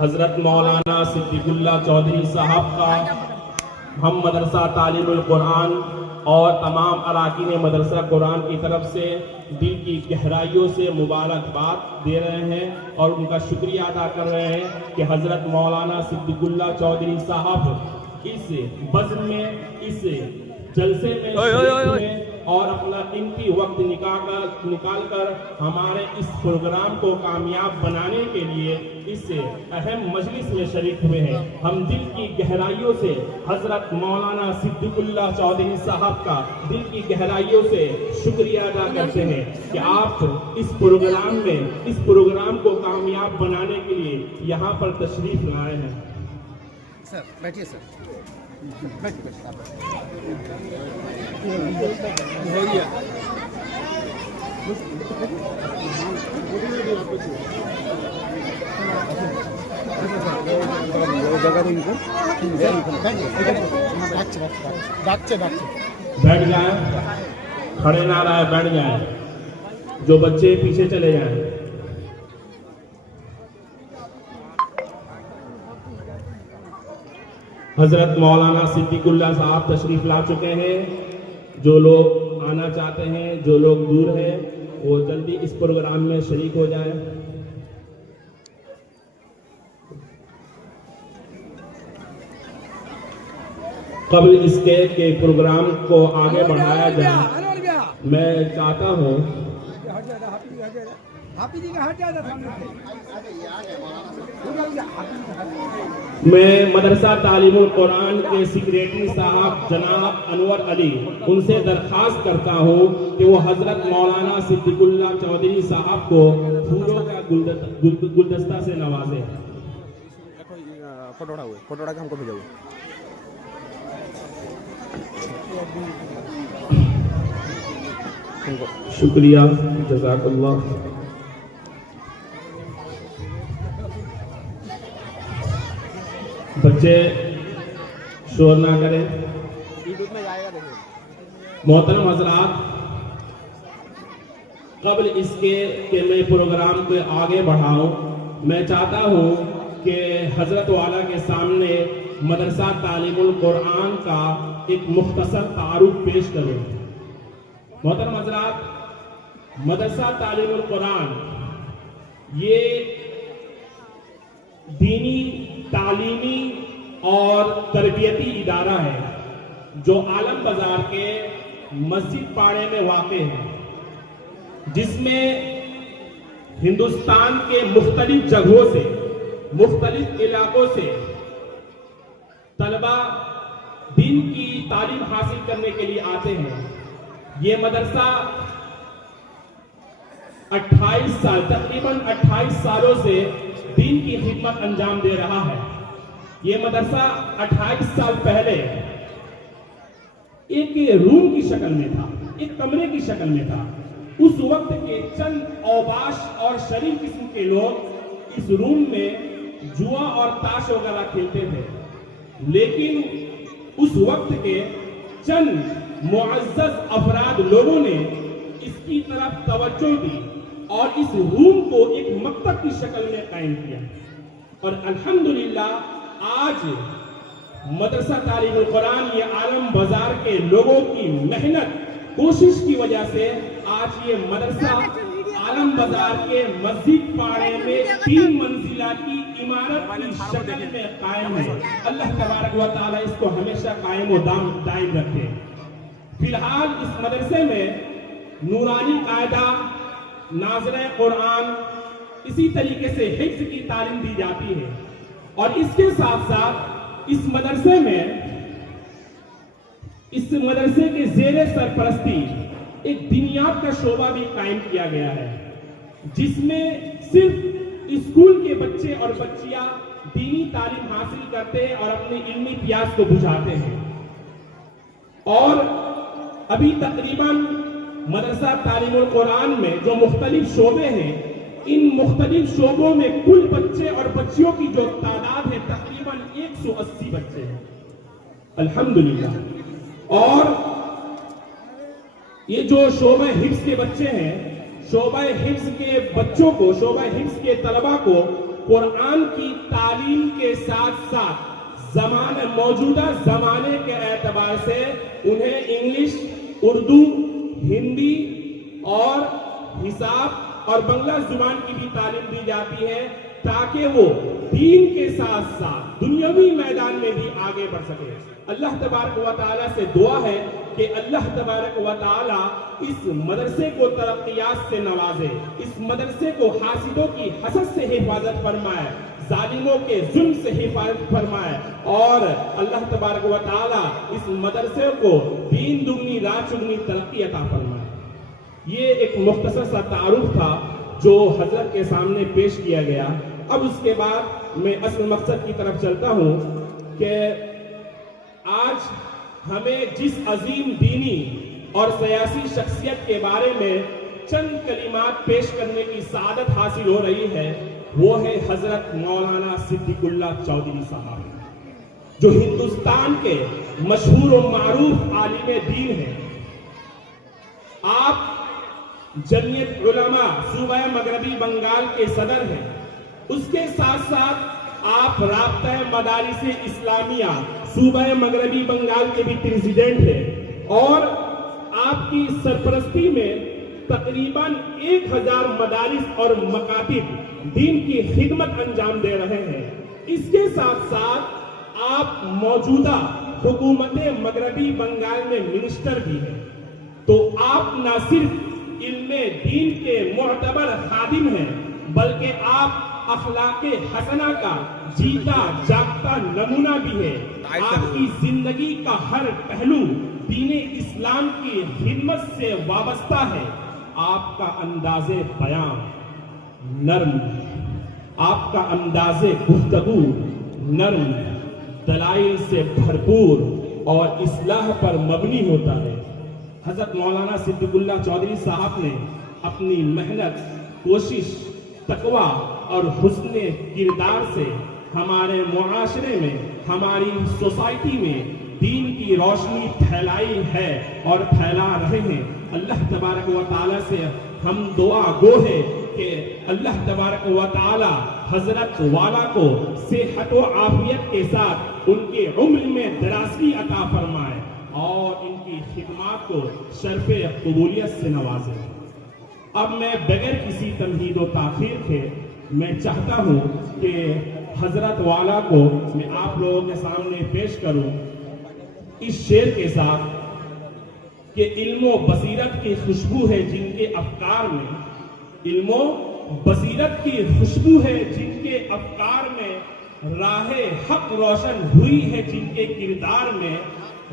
حضرت مولانا صدیق اللہ چودھری صاحب کا ہم مدرسہ تعلیم القرآن اور تمام اراکین مدرسہ قرآن کی طرف سے دل کی گہرائیوں سے مبارکباد دے رہے ہیں اور ان کا شکریہ ادا کر رہے ہیں کہ حضرت مولانا صدیق اللہ چودھری صاحب اس بزم میں اس جلسے میں شریک ہوئے اور اپنا قیمتی وقت نکال کر ہمارے اس پروگرام کو کامیاب بنانے کے لیے اس اہم مجلس میں شریک ہوئے ہیں۔ ہم دل کی گہرائیوں سے حضرت مولانا صدیق اللہ چودھری صاحب کا دل کی گہرائیوں سے شکریہ ادا کرتے ہیں کہ آپ اس پروگرام کو کامیاب بنانے کے لیے یہاں پر تشریف لائے ہیں۔ سر بیٹھیے سر، بیٹھ جائیں، کھڑے نہ رہے، بیٹھ جائیں، جو بچے پیچھے چلے جائیں۔ حضرت مولانا صدیق اللہ صاحب تشریف لا چکے ہیں۔ جو لوگ آنا چاہتے ہیں، جو لوگ دور ہیں، وہ جلدی اس پروگرام میں شریک ہو جائیں۔ قبل اس کے کہ پروگرام کو آگے بڑھایا جائے، میں چاہتا ہوں میں مدرسہ تعلیم القرآن کے سیکریٹری صاحب جناب انور علی ان سے درخواست کرتا ہوں کہ وہ حضرت مولانا صدیق اللہ چودھری صاحب کو پھولوں کا گلدستہ سے نوازے۔ فوٹو اٹھا کے ہم کو بھیجو۔ شکریہ، جزاک اللہ۔ بچے شور نہ کریں۔ محترم حضرات، قبل اس کے کہ میں پروگرام کو آگے بڑھاؤں، میں چاہتا ہوں کہ حضرت والا کے سامنے مدرسہ تعلیم القرآن کا ایک مختصر تعارف پیش کروں۔ محترم حضرات، مدرسہ تعلیم القرآن یہ دینی، تعلیمی اور تربیتی ادارہ ہے جو عالم بازار کے مسجد پاڑے میں واقع ہے، جس میں ہندوستان کے مختلف جگہوں سے، مختلف علاقوں سے طلبہ دین کی تعلیم حاصل کرنے کے لیے آتے ہیں۔ یہ مدرسہ 28 سال، تقریباً 28 سالوں سے دین کی خدمت انجام دے رہا ہے۔ یہ مدرسہ 28 سال پہلے ایک روم کی شکل میں تھا، ایک کمرے کی شکل میں تھا۔ اس وقت کے چند اوباش اور شریف قسم کے لوگ اس روم میں جوا اور تاش وغیرہ کھیلتے تھے، لیکن اس وقت کے چند معزز افراد لوگوں نے اس کی طرف توجہ دی اور اس روم کو ایک مکتب کی شکل میں قائم کیا، اور الحمدللہ آج مدرسہ تعلیم القرآن یہ عالم بازار کے لوگوں کی محنت، کوشش کی وجہ سے آج یہ مدرسہ عالم بازار کے مسجد پاڑے میں 3 منزلہ کی عمارت کی شکل میں قائم ہے۔ اللہ تبارک و تعالی اس کو ہمیشہ قائم و دائم رکھے۔ فی الحال اس مدرسے میں نورانی قاعدہ، ناظرہ قرآن، اسی طریقے سے حفظ کی تعلیم دی جاتی ہے، اور اس کے ساتھ ساتھ اس مدرسے کے زیر سرپرستی ایک دینیات کا شعبہ بھی قائم کیا گیا ہے، جس میں صرف اسکول کے بچے اور بچیاں دینی تعلیم حاصل کرتے ہیں اور اپنے علمی پیاس کو بجھاتے ہیں۔ اور ابھی تقریباً مدرسہ تعلیم القرآن میں جو مختلف شعبے ہیں، ان مختلف شعبوں میں کل بچے اور بچیوں کی جو تعداد ہے تقریباً 180 بچے ہیں، الحمدللہ۔ اور یہ جو شعبہ حفظ کے بچے ہیں، شعبہ حفظ کے بچوں کو، شعبہ حفظ کے طلبہ کو قرآن کی تعلیم کے ساتھ ساتھ موجودہ زمانے کے اعتبار سے انہیں انگلش، اردو، ہندی اور حساب اور بنگلہ زبان کی بھی تعلیم دی جاتی ہے تاکہ وہ دین کے ساتھ ساتھ دنیاوی میدان میں بھی آگے بڑھ سکے۔ اللہ تبارک و تعالیٰ سے دعا ہے کہ اللہ تبارک و تعالیٰ اس مدرسے کو ترقیات سے نوازے، اس مدرسے کو حاسدوں کی حسد سے حفاظت فرمائے، ظالموں کے ظلم سے حفاظت فرمائے، اور اللہ تبارک و تعالیٰ اس مدرسے کو دین دگنی رات چگنی ترقی عطا فرمائے۔ یہ ایک مختصر سا تعارف تھا جو حضرت کے سامنے پیش کیا گیا۔ اب اس کے بعد میں اصل مقصد کی طرف چلتا ہوں کہ آج ہمیں جس عظیم دینی اور سیاسی شخصیت کے بارے میں چند کلمات پیش کرنے کی سعادت حاصل ہو رہی ہے وہ ہے حضرت مولانا صدیق اللہ چودھری صاحب، جو ہندوستان کے مشہور و معروف عالم دین ہیں۔ آپ جمعیت علماء صوبہ مغربی بنگال کے صدر ہیں، اس کے ساتھ ساتھ آپ رابطہ مدارس اسلامیہ صوبہ مغربی بنگال کے بھی پریزیڈنٹ ہیں، اور آپ کی سرپرستی میں تقریباً 1000 مدارس اور مکاتب دین کی خدمت انجام دے رہے ہیں۔ اس کے ساتھ ساتھ آپ موجودہ حکومت مغربی بنگال میں منسٹر بھی ہیں، تو آپ نہ صرف علم دین کے معتبر خادم ہیں بلکہ آپ اخلاق حسنہ کا جیتا جاگتا نمونہ بھی ہے۔ آپ کی زندگی کا ہر پہلو دین اسلام کی خدمت سے وابستہ ہے۔ آپ کا انداز بیان نرم، آپ کا انداز گفتگو نرم، دلائل سے بھرپور اور اصلاح پر مبنی ہوتا ہے۔ حضرت مولانا صدیق اللہ چودھری صاحب نے اپنی محنت، کوشش، تقویٰ اور حسن کردار سے ہمارے معاشرے میں، ہماری سوسائٹی میں دین کی روشنی پھیلائی ہے اور پھیلا رہے ہیں۔ اللہ تبارک و تعالیٰ سے ہم دعا گو ہے کہ اللہ تبارک و تعالیٰ حضرت والا کو صحت و عافیت کے ساتھ ان کے عمر میں درازی عطا فرمائے اور ان کی خدمات کو شرف قبولیت سے نوازے۔ اب میں بغیر کسی تمہید و تاخیر کے میں چاہتا ہوں کہ حضرت والا کو میں آپ لوگوں کے سامنے پیش کروں اس شعر کے ساتھ کہ علم و بصیرت کی خوشبو ہے جن کے افکار میں، علم و بصیرت کی خوشبو ہے جن کے افکار میں، راہ حق روشن ہوئی ہے جن کے کردار میں،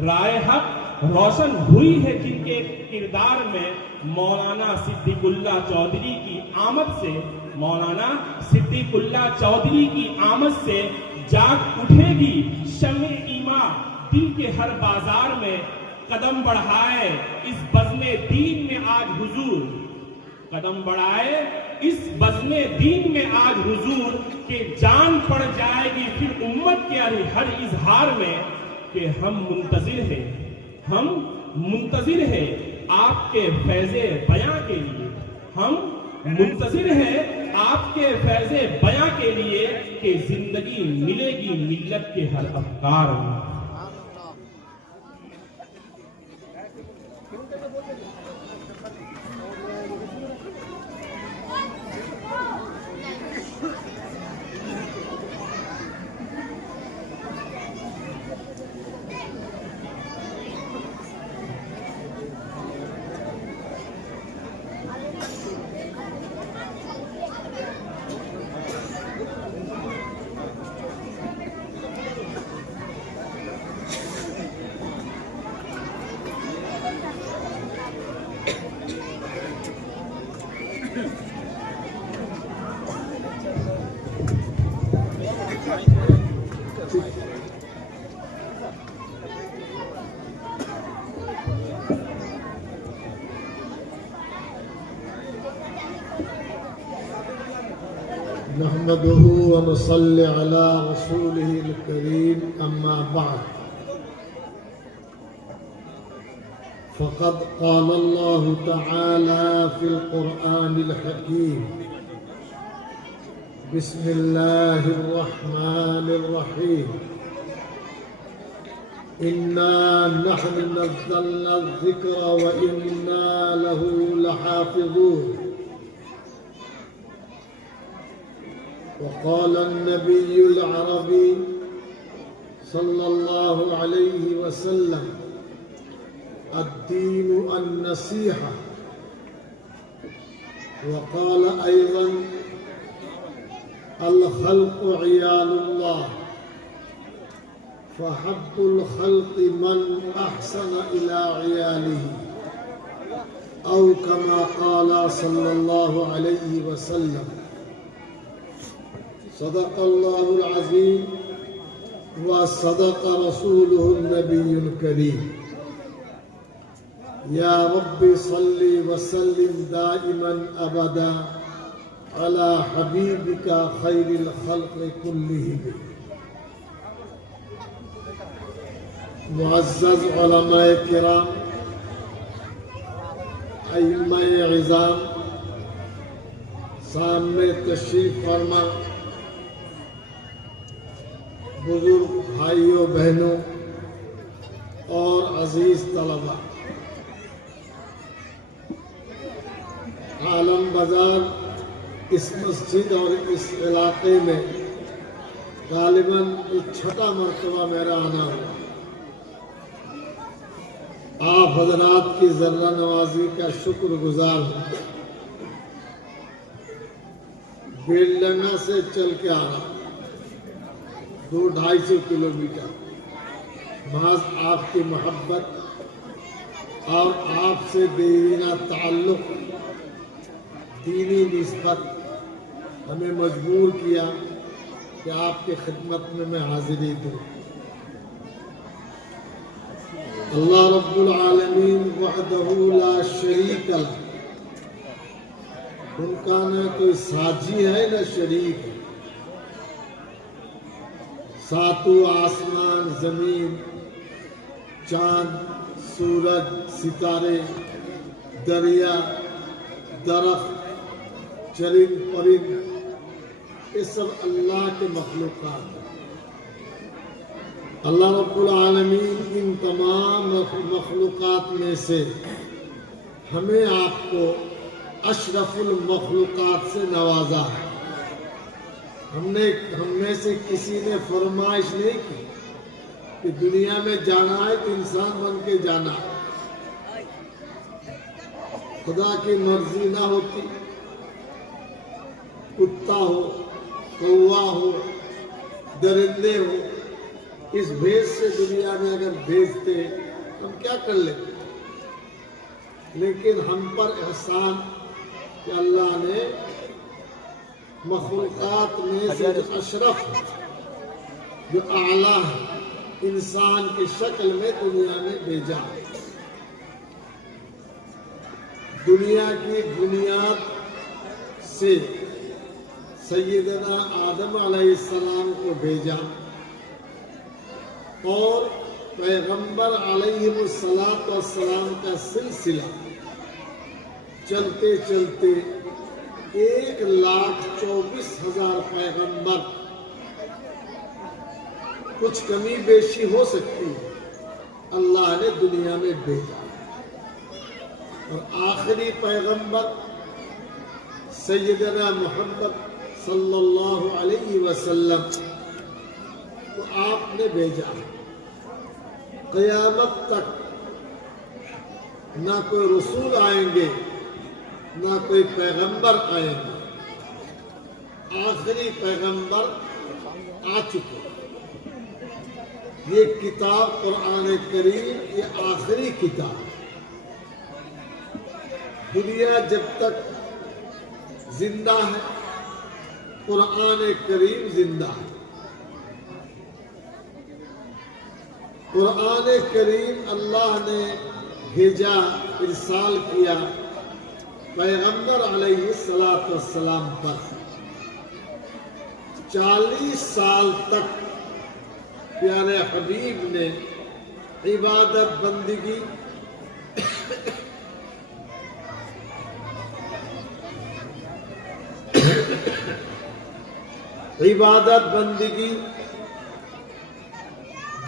راہ حق روشن ہوئی ہے جن کے کردار میں، مولانا صدیق اللہ چودھری کی آمد سے، مولانا صدیق اللہ چودھری کی آمد سے جاگ اٹھے گی شمع ایمان دل کے ہر بازار میں، قدم بڑھائے اس بزم دین میں آج حضور، قدم بڑھائے اس بزم دین میں آج حضور، کہ جان پڑ جائے گی پھر امت کے ہر اظہار میں، کہ ہم منتظر ہیں آپ کے فیض بیاں کے لیے، ہم منتظر ہیں آپ کے فیض بیاں کے لیے کہ زندگی ملے گی ملت کے ہر افکار میں۔ نحمده ونصلي على رسوله الكريم أما بعد فقد قال الله تعالى في القرآن الحكيم بسم الله الرحمن الرحيم إنا نحن نزلنا الذكر وإنا له لحافظون وقال النبي العربي صلى الله عليه وسلم الدين النصيحة. وقال أيضا الخلق عيال الله فحب الخلق من أحسن إلى عياله أو كما قال صلى الله عليه وسلم. صدق الله العظيم وصدق رسوله النبي الكريم. يا رب صل وسلم دائما أبدا على حبيبك خير الخلق كلهم. معزز علماء کرام، ائمہ اعظام، سامنے تشریف فرما، بزرگ بھائیوں بہنوں اور عزیز طلباء، عالم بازار اس مسجد اور اس علاقے میں غالباً چھٹا مرتبہ میرا آنا ہوا. آپ حضرات کی ذرہ نوازی کا شکر گزار ہوں. بیلڈنگا سے چل کے آ رہا 200-250 کلومیٹر، محض آپ کی محبت اور آپ سے دیرینہ تعلق، دینی نسبت ہمیں مجبور کیا کہ آپ کی خدمت میں حاضری دوں. اللہ رب العالمین وحدہ لا شریک لہ، ان کا نہ کوئی ساجی ہے نہ شریک ہے. ساتوں آسمان، زمین، چاند، سورج، ستارے، دریا، درخت، چرند پرند، یہ سب اللہ کے مخلوقات ہیں. اللہ رب العالمین ان تمام مخلوقات میں سے ہمیں آپ کو اشرف المخلوقات سے نوازا ہے. ہم میں سے کسی نے فرمائش نہیں کی کہ دنیا میں جانا ہے تو انسان بن کے جانا ہے. خدا کی مرضی نہ ہوتی، کتا ہو، کوا ہو، درندے ہو، اس بھیج سے دنیا میں اگر بھیجتے ہم کیا کر لیتے. لیکن ہم پر احسان کہ اللہ نے مخلوقات میں سے جو اشرف، جو اعلیٰ ہے، انسان کی شکل میں دنیا میں بھیجا. دنیا کی بنیاد سے سیدنا آدم علیہ السلام کو بھیجا اور پیغمبر علیہ السلام کا سلسلہ چلتے چلتے 1,24,000 پیغمبر، کچھ کمی بیشی ہو سکتی ہے، اللہ نے دنیا میں بھیجا. اور آخری پیغمبر سیدنا محمد صلی اللہ علیہ وسلم کو آپ نے بھیجا. قیامت تک نہ کوئی رسول آئیں گے نہ کوئی پیغمبر آئیں گے. آخری پیغمبر آ چکے. یہ کتاب قرآن کریم، یہ آخری کتاب. دنیا جب تک زندہ ہے قرآن کریم زندہ ہے. قرآن کریم اللہ نے بھیجا، ارسال کیا پیغمبر علیہ السلام پر. 40 سال تک پیارے حبیب نے عبادت بندگی عبادت بندگی،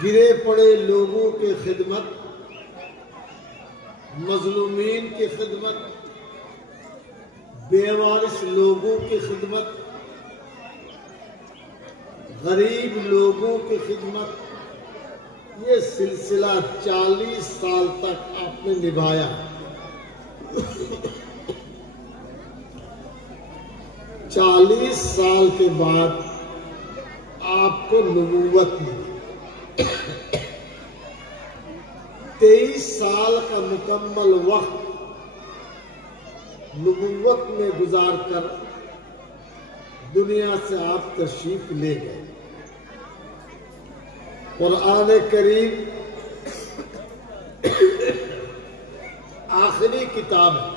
گرے پڑے لوگوں کی خدمت، مظلومین کی خدمت، بے وارث لوگوں کی خدمت، غریب لوگوں کی خدمت، یہ سلسلہ 40 سال تک آپ نے نبھایا۔ 40 سال کے بعد آپ کو نبوت ملی۔ 23 سال کا مکمل وقت نبوت میں گزار کر دنیا سے آپ تشریف لے گئے۔ قرآن کریم آخری کتاب ہے۔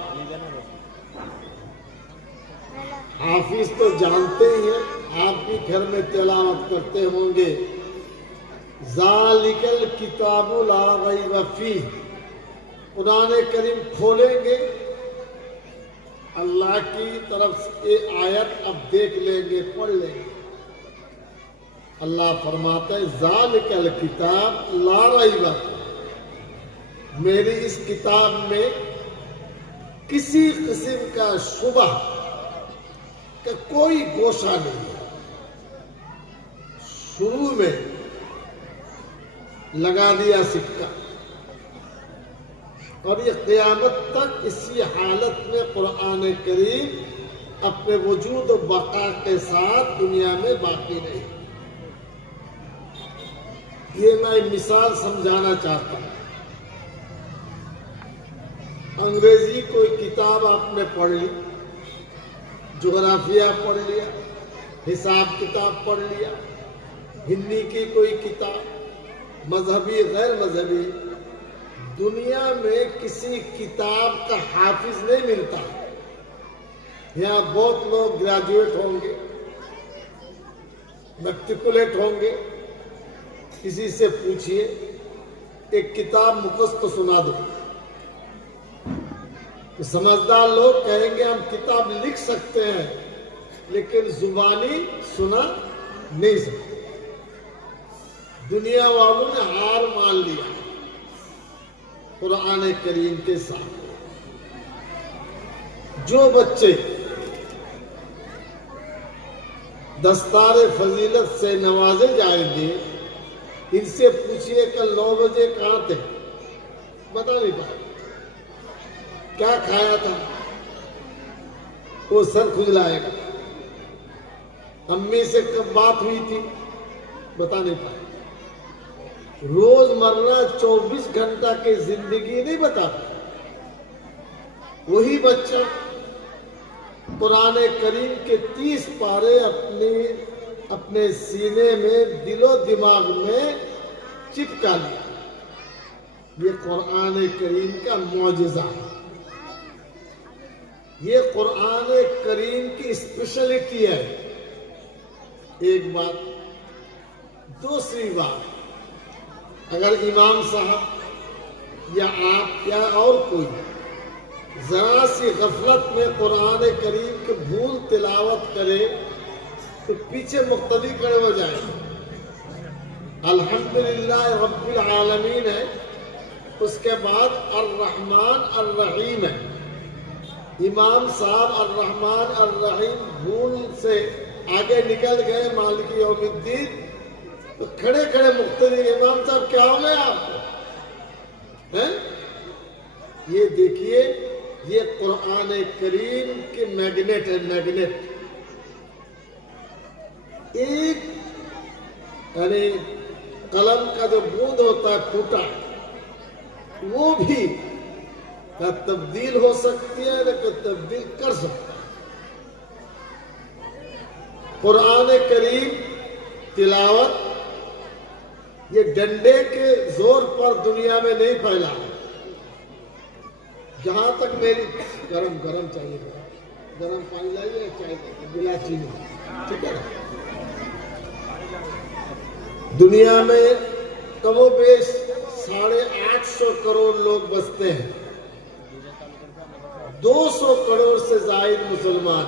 حافظ تو جانتے ہی ہیں، آپ بھی گھر میں تلاوت کرتے ہوں گے، ذالک الکتاب لا ریب فیہ۔ قرآن کریم کھولیں گے، اللہ کی طرف سے آیت اب دیکھ لیں گے، پڑھ لیں گے۔ اللہ فرماتا ہے ذالک الکتاب لا ریب فیہ، میری اس کتاب میں کسی قسم کا شبہ کہ کوئی گوشہ نہیں ہے۔ شروع میں لگا دیا سکہ، اور یہ قیامت تک اسی حالت میں قرآن کریم اپنے وجود و بقا کے ساتھ دنیا میں باقی رہے۔ یہ میں مثال سمجھانا چاہتا ہوں۔ انگریزی کوئی کتاب آپ نے پڑھ لی، جغرافیہ پڑھ لیا، حساب کتاب پڑھ لیا، ہندی کی کوئی کتاب، مذہبی غیر مذہبی، دنیا میں کسی کتاب کا حافظ نہیں ملتا۔ یہاں بہت لوگ گریجویٹ ہوں گے، میٹریکولیٹ ہوں گے، کسی سے پوچھئے ایک کتاب مختصر سنا دو، سمجھدار لوگ کہیں گے ہم کتاب لکھ سکتے ہیں لیکن زبانی سنا نہیں سکتے۔ دنیا والوں نے ہار مان لیا قرآن کریم کے ساتھ۔ جو بچے دستار فضیلت سے نوازے جائیں گے، ان سے پوچھئے کل 9 بجے کہاں تھے، بتا نہیں پائے، کیا کھایا تھا، وہ سر کھجلائے گا۔ امی سے کب بات ہوئی تھی، بتا نہیں پائے۔ روز مرہ 24 گھنٹہ کی زندگی نہیں بتا پائے۔ وہی بچہ قرآن کریم کے 30 پارے اپنے سینے میں، دل و دماغ میں چپکا لیا۔ یہ قرآن کریم کا معجزہ ہے، یہ قرآن کریم کی اسپیشلٹی ہے۔ ایک بات۔ دوسری بات، اگر امام صاحب یا آپ یا اور کوئی ذرا سی غفلت میں قرآن کریم کے بھول تلاوت کرے تو پیچھے مقتدی کھڑے ہو جائیں۔ الحمدللہ رب العالمین ہے، اس کے بعد الرحمن الرحیم ہے۔ امام صاحب الرحمن الرحیم بھول سے آگے نکل گئے مالک یوم الدین، تو کھڑے کھڑے مقتدی امام صاحب کیا ہو گئے آپ کو؟ یہ دیکھیے، یہ قرآن کریم کے میگنیٹ ہے، میگنیٹ۔ ایک یعنی قلم کا جو بوند ہوتا ہے پھوٹا، وہ بھی نہ تبدیل ہو سکتی ہے نہ کوئی تبدیل کر سکتا ہے۔ قرآن کریم تلاوت یہ ڈنڈے کے زور پر دنیا میں نہیں پھیلا۔ جہاں تک میری گرم چاہیے، گرم پانی لائیے، چائے بلا چینی، ٹھیک ہے نا؟ دنیا میں کم و بیش 850 کروڑ لوگ بستے ہیں، 200 کروڑ سے زائد مسلمان۔